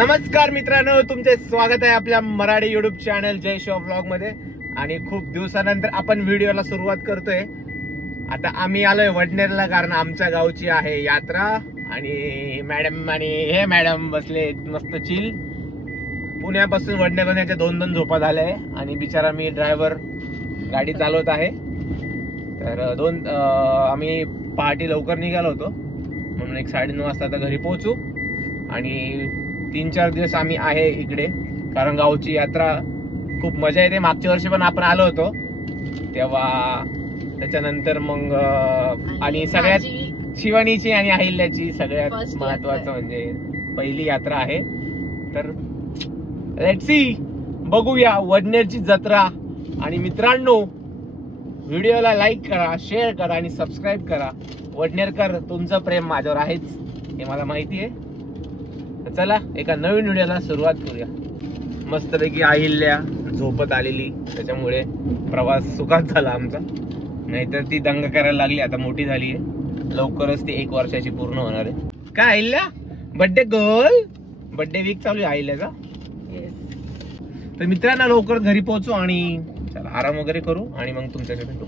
नमस्कार मित्रांनो, तुमचे स्वागत आहे आपल्या मराठी युट्यूब चॅनल जय शो व्लॉग मध्ये। आणि खूप दिवसानंतर आपण व्हिडिओला सुरुवात करतोय। आता आम्ही आलोय वडनेरला, कारण आमच्या गावची आहे यात्रा। आणि मॅडम आणि हे मॅडम बसले मस्त चिल। पुण्यापासून वडनेरला त्यांच्या 2-2 झोपा झाल्या आहे आणि बिचारा मी ड्रायव्हर गाडी चालवत आहे। तर आम्ही पहाटे लवकर निघालो होतो, म्हणून 9:30 वाजता आता घरी पोहोचू। आणि 3-4 दिवस आम्ही आहे इकडे, कारण गावची यात्रा खूप मजा येते। मागच्या वर्षी पण आपण आलो होतो तेव्हा। त्याच्यानंतर मग आणि सगळ्यात शिवानीची आणि अहिल्याची सगळ्यात महत्वाचं म्हणजे पहिली यात्रा आहे। तर लेट्स सी, बघूया वडनेरची जत्रा। आणि मित्रांनो, व्हिडिओला लाईक करा, शेअर करा आणि सबस्क्राईब करा। वडनेरकर, तुमचं प्रेम माझ्यावर आहेच हे मला माहिती आहे। चला एका नवीन व्हिडिओला सुरुवात करूया। मस्तपैकी अहिल्या झोपत आलेली, त्याच्यामुळे प्रवास सुखात झाला आमचा। नाहीतर ती दंग करायला लागली, आता मोठी झाली आहे, लवकरच ती 1 वर्षाची पूर्ण होणार आहे। काय Ahilya, birthday girl, birthday week चालू आहे अहिल्याचा। तर मित्रांनो, लवकर घरी पोहोचू आणि चला आराम वगैरे करू आणि मग तुमच्याकडे भेटू।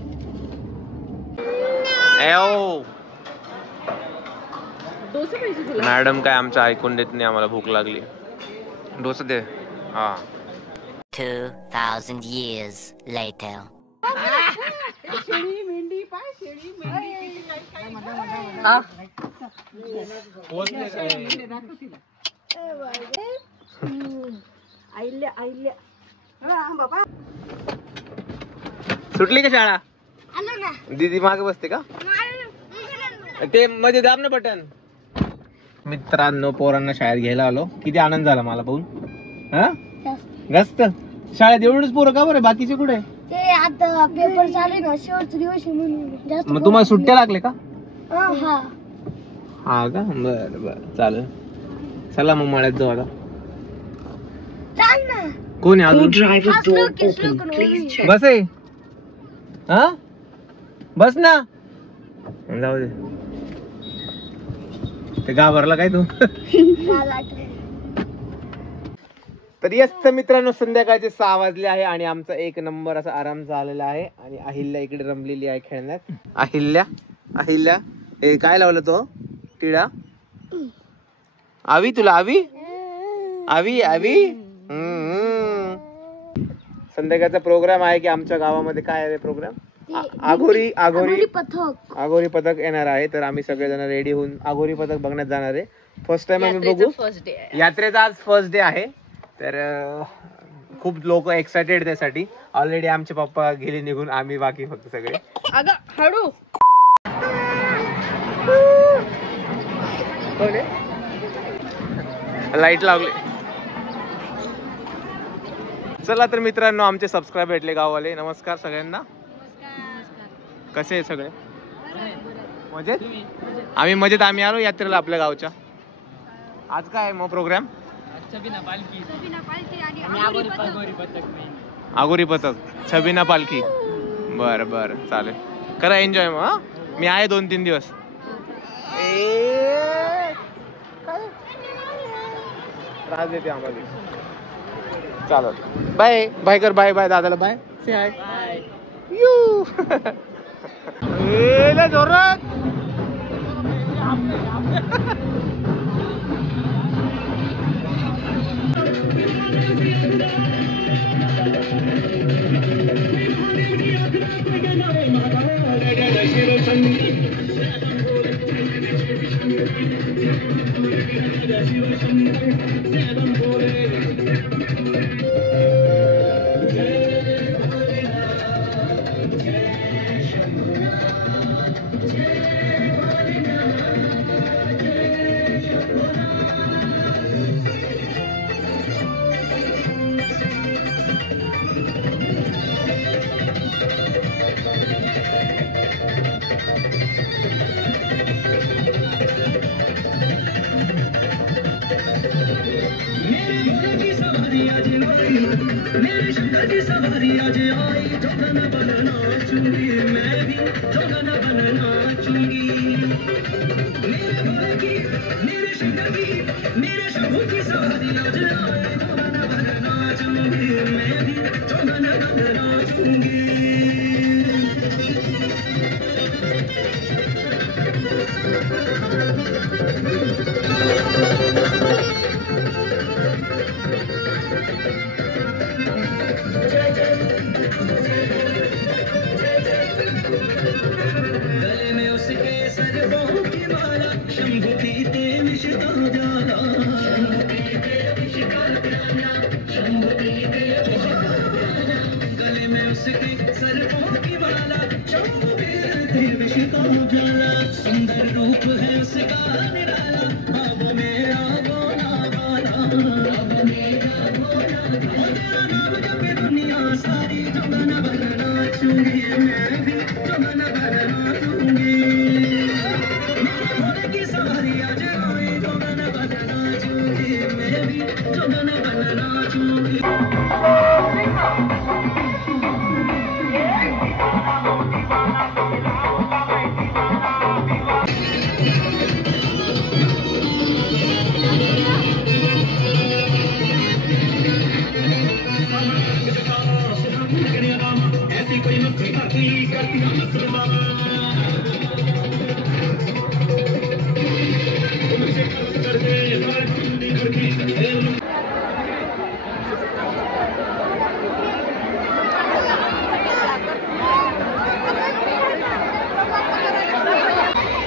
मॅडम काय आमचं ऐकून देत नाही, आम्हाला भूक लागली, डोसा दे। हा 2000 years later. सुटली का शाळा? दीदी मागे बसते का? ते मध्ये दाब ना बटन। मित्रांनो, पोरांना शाळेत घ्यायला आलो, किती आनंद झाला मला पाहून। हा जास्त शाळेत एवढंच पोरं का बरं, बाकीचे कुठे? ते आता पेपर चालू ना, शेवटचा दिवस म्हणून जास्त। मग तुम्हाला सुट्ट्या लागले का? हा हा का, बर बर चालेल। चला मग मळ्यात जाऊ आता। चाल ना। कोण आहे अजून? बस आहे। हा बस ना, जाऊ दे। ते घाबरला काय तू? तर यस मित्रांनो, संध्याकाळचे 6 वाजले आहे आणि आमचा 1 नंबर असा आराम झालेला आहे। आणि अहिल्या इकडे रमलेली आहे खेळण्यात। अहिल्या हे काय लावलं तो टिळा? आवी तुला आवी आवी आवी। संध्याकाळचा प्रोग्राम आहे की आमच्या गावामध्ये काय आहे प्रोग्राम? आघोरी पथक येणार आहे। तर आम्ही सगळेजण रेडी होऊन आघोरी पथक बघण्यात जाणार आहे। फर्स्ट टाइम आम्ही बघू, यात्रेचा आज फर्स्ट डे आहे। तर खूप लोक एक्साइटेड त्यासाठी। ऑलरेडी आमचे पप्पा गेले निघून, आम्ही बाकी फक्त सगळे। हळू लाईट लावले। चला तर मित्रांनो, आमचे सबस्क्राईब भेटले गाववाले। नमस्कार सगळ्यांना, कसे आहे सगळे? मजेत? आम्ही मजेत। आम्ही आलो यात्रेला आपल्या गावच्या। आज काय मग प्रोग्राम? आघोरी पथक, छबिना पालखी। बर बर चालेल, करा एन्जॉय मग। मी आहे 2-3 दिवस। त्रास देते आम्हाला। चालेल, बाय बाय कर, बाय बाय दादाला, बाय से हाय यू। जोरात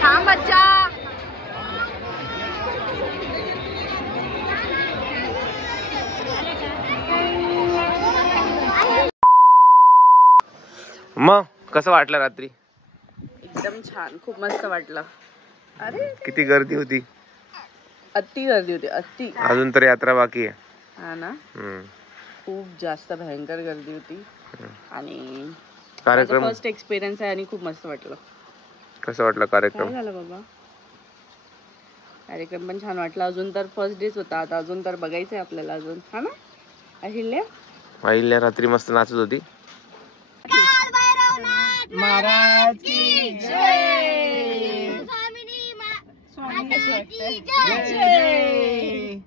थांब बच्चा. मग कसं वाटलं रात्री? एकदम छान, खूप मस्त वाटलं. अरे किती गर्दी होती? अति गर्दी होती, अति. अजून तर यात्रा बाकी आहे. हा ना, हम्म. खूप जास्त भयंकर गर्दी होती. आणि कार्यक्रम फर्स्ट एक्सपिरियन्स आहे आणि खूप मस्त वाटलं. कसं वाटलं काय कार्यक्रम? झालं बाबा? कार्यक्रम पण छान वाटला. अजून तर फर्स्ट डेच होता, आता अजून तर बघायचंय आपल्याला अजून. हा ना अहिल्या? अहिल्या रात्री मस्त नाचत होती. महाराज की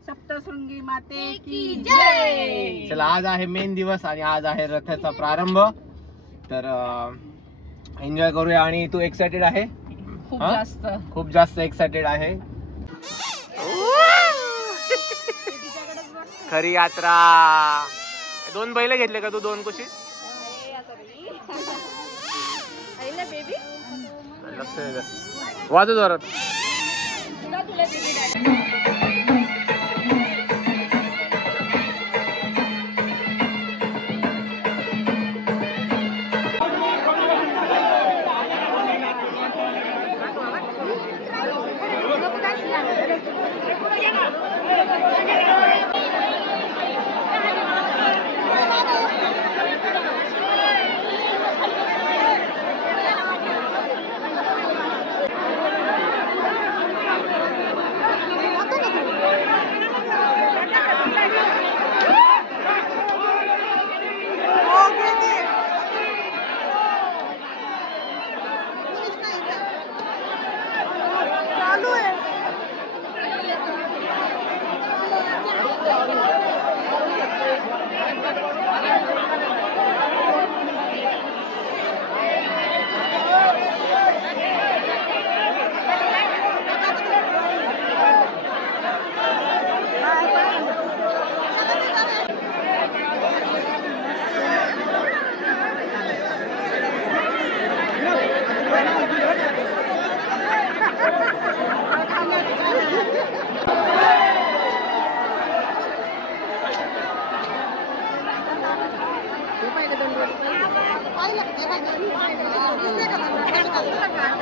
सप्तशृंगी माते की चला, आज आहे मेन दिवस आणि आज आहे रथाचा प्रारंभ. तर एन्जॉय करूया. आणि तू एक्साइटेड आहे? खूप हा? जास्त. खूप जास्त एक्साइटेड आहे. खरी यात्रा. 2 बैल घेतले का तू? 2 कुशी? बेबी लक्ष नाही द्या. वाजव जोरात.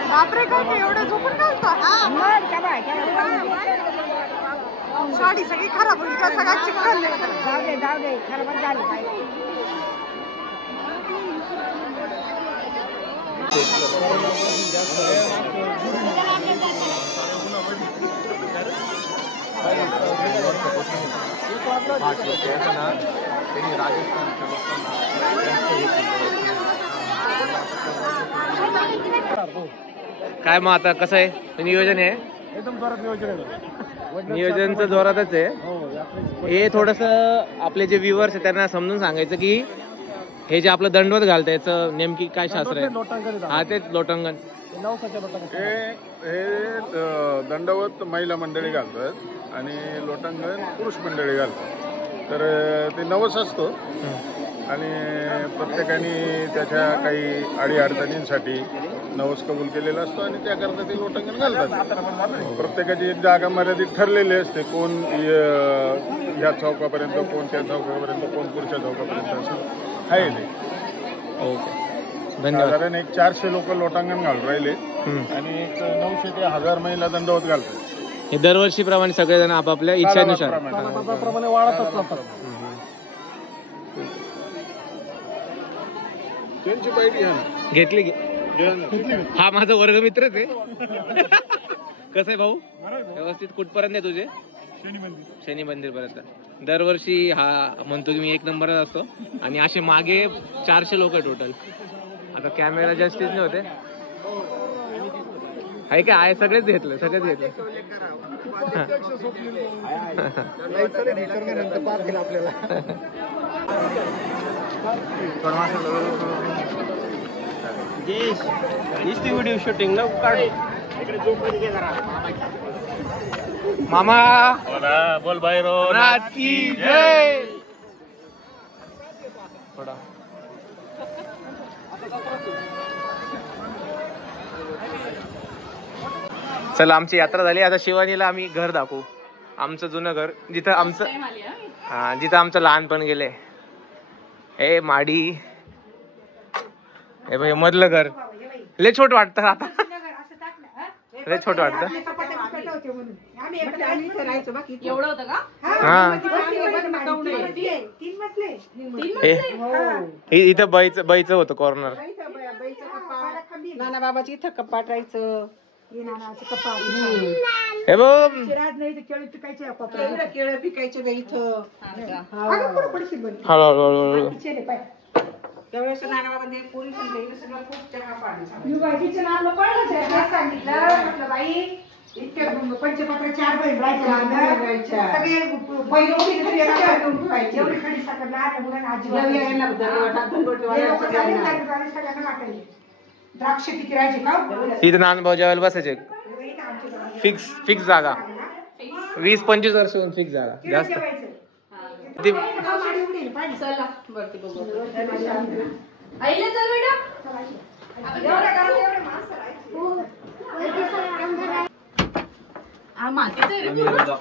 बापरे, काय एवढं झोपून घालतो? साडी सगळी खराब होईल का? सगळ्यात चिखल जाऊ दे खराब झाली. काय मग आता कसं आहे नियोजन आहे? एकदम जोरात नियोजन आहे. नियोजनचं जोरातच आहे. हे थोडस आपले जे व्ह्युअर्स आहेत त्यांना समजून सांगायचं की हे जे आपलं दंडवत घालतं याचं नेमकी काय शास्त्र आहे. लोटांगण हा तेच लोटांगण. नवसाच्या लोटांगण. हे दंडवत महिला मंडळी घालतात आणि लोटांगण पुरुष मंडळी घालतात. तर ते नवस असतो आणि प्रत्येकाने त्याच्या काही अडीअडचणींसाठी नवस कबूल केलेला असतो आणि त्याकरता ते लोटांगण घालतात. प्रत्येकाची एक जागा मर्यादित ठरलेली असते. कोण ह्या चौकापर्यंत, कोण त्या चौकापर्यंत, कोण पुढच्या चौकापर्यंत असं आहे ते. ओके धन्यवाद. साधारण एक 400 लोक लोटांगण घालून राहिले आणि एक 900 ते 1000 महिला दंडवत घालतात. हे दरवर्षीप्रमाणे सगळेजण आपापल्या इच्छेनुसार. प्रमाणे वाढतच जातात. त्यांची पाहिजे घेतली हा माझा वर्गमित्रच आहे. कसं आहे भाऊ व्यवस्थित कुठपर्यंत आहे तुझे? शनी मंदिर पर्यंत. दरवर्षी हा म्हणतो की मी 1 नंबरच असतो आणि असे मागे 400 लोक टोटल. आता कॅमेरा जास्तीच नाही होते आहे काय आहे सगळेच घेतलं. व्हिडिओ शूटिंग ना काढ. मामा बोल बाहेर. की जय. चला आमची यात्रा झाली. आता शिवानीला आम्ही घर दाखवू. आमचं जुनं घर जिथं आमचं लहानपण गेले. हे माडी हे भाई मधलं घर लय छोट वाटतं आता. लय छोट वाटतं. एवढं होतं का? हा इथं बाईचं होतं कॉर्नर. नाना बाबाची इथं कपाट राहायचं. हे बघ केळं पिकायचे बाई इथं. हळूहळू त्यावेळेस नाना बाबांनी पोरी सगळं खूप चहा पाणी पंचपत्र 4 बहीण राहायच्या. द्राक्ष किती राहायचे का? इथं नानभाऊ जेवायला बसायचे. फिक्स जागा 20-25 वर्ष फिक्स जागा जास्त.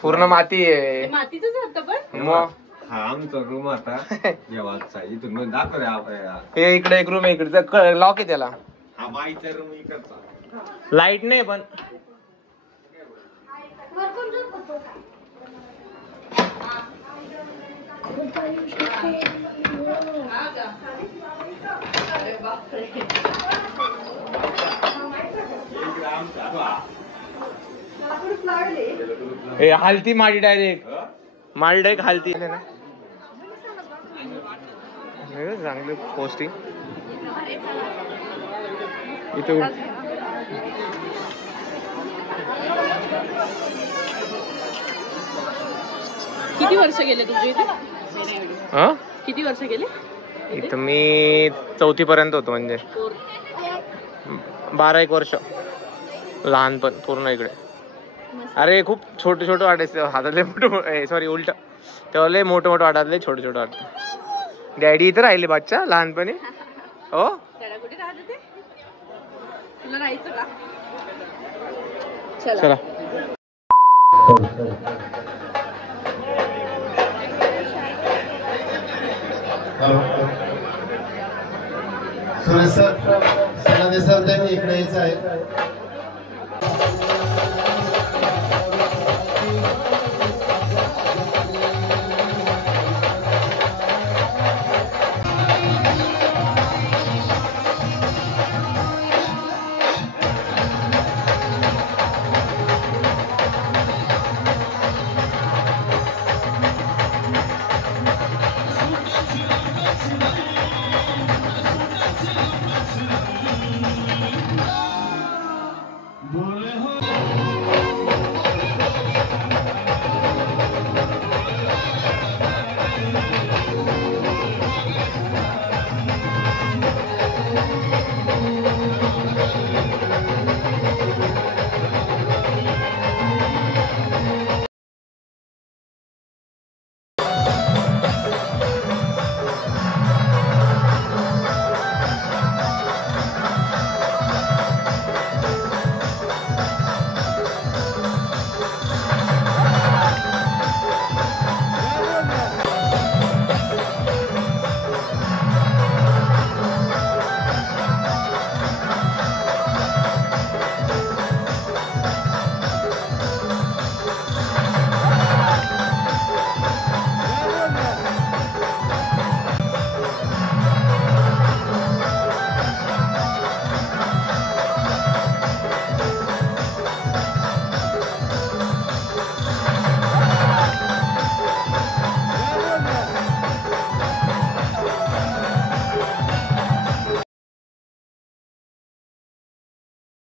पूर्ण माती आहे. मातीच होतं पण मग हा आमचा रूम आता जेवायचा इथून दाखव रे. हे इकडे एक रूम आहे. इकडे लॉक आहे त्याला. हा बाईचा रूम इकडचा. लाईट नाही पण हालती माडी डायरेक्ट हालती ना. चांगली पोस्टिंग इथं. किती वर्ष गेले तुझे इथे? किती वर्ष गेले इथं? मी 4थी पर्यंत होतो. म्हणजे 12-1 वर्ष. लहानपण पूर्ण इकडे. अरे खूप छोटे वाटायचं. हातातले मोठं सॉरी उलट तेव्हा लय मोठं वाटायला छोटे वाटतं. डॅडी इथं राहिले बच्चा लहानपणी. हो कुठे राहत होते? तुला राहायचं का? चला सुरेश सर सनादे सर त्यांनी इकडे यायचं आहे.